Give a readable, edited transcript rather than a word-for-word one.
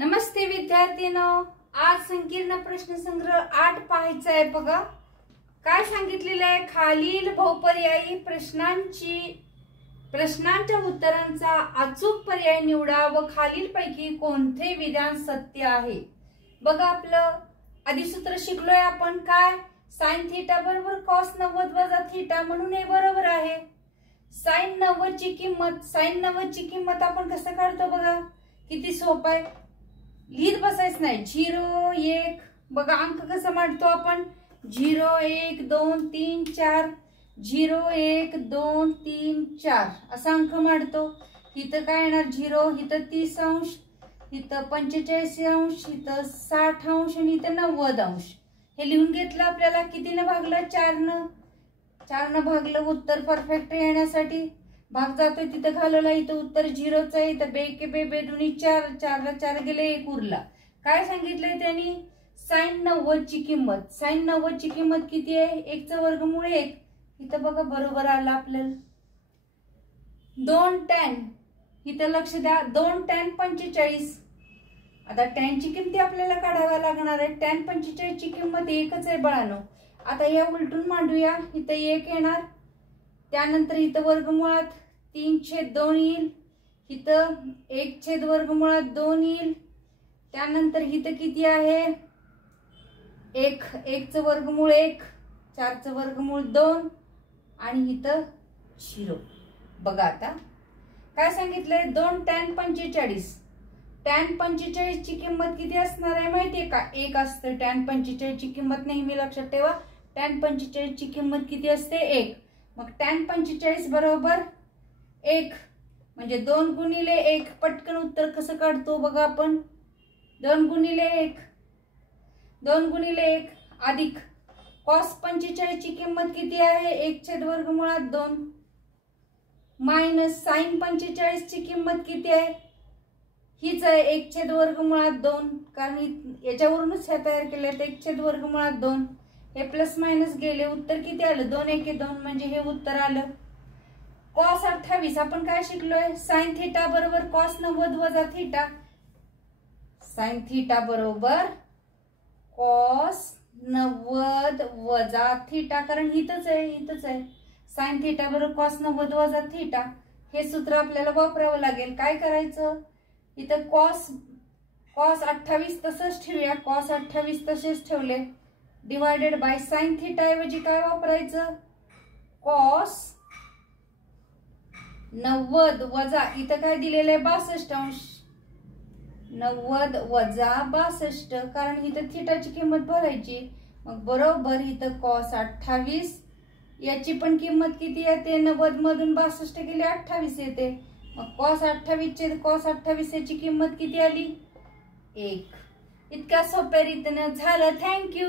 नमस्ते विद्यार्थीनो, आज संकीर्ण प्रश्न संग्रह 8 पाहायचा आहे बघा। काय सांगितलेलं आहे, खालील बहुपर्यायी प्रश्नांच्या उत्तरांचा अचूक पर्याय निवडा व खालीलपैकी कोणते विधान सत्य आहे। बघा, आपलं आधी सूत्र शिकलोय आपण, काय sin थीटा बरोबर cos 90 वजा थीटा, म्हणून हे बरोबर आहे। sin 90 ची किंमत आपण कसं काढतो बघा, किती सोपं आहे, लिहित बसायचं नाही, 0 1 बघा, अंक कसं मांडतो आपण, 0 1 2 3 4 0 1 2 3 4 असा अंक मांडतो। इथं काय येणार, 0, इथं 30 अंश, इथं 45 अंश, इथं 60 अंश आणि इथं 90 अंश। हे लिहून घेतलं आपल्याला, कितीने भागलं, 4 भागलं। उत्तर परफेक्ट येण्यासाठी भाग जातोय तिथं घालवला, इथं उत्तर 0च आहे, इथं बे बे दुनी 4, 4 ला 4 गेले, 1 उरला। काय सांगितलंय त्यांनी, sin 90 ची किंमत किती आहे, 1 चा वर्गमूळ 1, इथं बघा बरोबर आलं आपल्याला। 2 tan, इथं लक्ष द्या, 2 tan 45, आता tan ची किंमत आपल्याला काढाव्या लागणार आहे। tan 45 ची किंमत 1च आहे बाळांनो। आता या उलटून मांडूया, इथं 1 येणार, त्यानंतर इथं वर्गमुळात 3/2 येईल, इथं 1/वर्गमुळात 2 येईल, त्यानंतर इथं किती आहे, 1 चं वर्गमूळ 1, 4 चं वर्गमूळ 2 आणि इथं 0। बघा आता काय सांगितलंय, 2 tan 45, tan 45 ची किंमत किती असणार आहे माहितीये का, 1 असते। tan 45 ची किंमत नेहमी लक्षात ठेवा, tan 45 ची किंमत किती असते, 1। मग tan 45 बरोबर 1 म्हणजे 2 गुणिले 1, पटकन उत्तर कसं काढतो बघा आपण, 2 गुणिले 1 अधिक cos 45 ची किंमत किती आहे, 1/वर्गमुळात 2 मायनस sin 45 ची किंमत किती आहे, हीच आहे 1/वर्गमुळात 2, कारण याच्यावरूनच हे तयार केले, 1/वर्गमुळात 2, हे प्लस मायनस गेले, उत्तर किती आलं, 2 1 2 म्हणजे हे उत्तर आलं। cos 28 आपण काय शिकलोय, sin थीटा बरोबर cos 90 वजा थीटा, sin थीटा बरोबर cos 90 वजा थीटा, कारण इथंच आहे sin थीटा बरोबर cos 90 वजा थीटा, हे सूत्र आपल्याला वापरावं लागेल। काय करायचं, इथं cos 28 तसंच ठेवूया, cos 28 तसेच ठेवले, डिवायडेड बाय sin थीटा ऐवजी काय वापरायचं, cos 90 वजा, इथं काय दिलेलं आहे 62 अंश, 90 वजा 62, कारण इथं थीटाची किंमत भरायची, मग बरोबर इथं cos 28, याची पण किंमत किती येते, 90 मधून 62 गेले 28 येते, मग cos 28 याची किंमत किती आली, 1। इतक्या सोप्या रीतीने झालं। थँक्यू।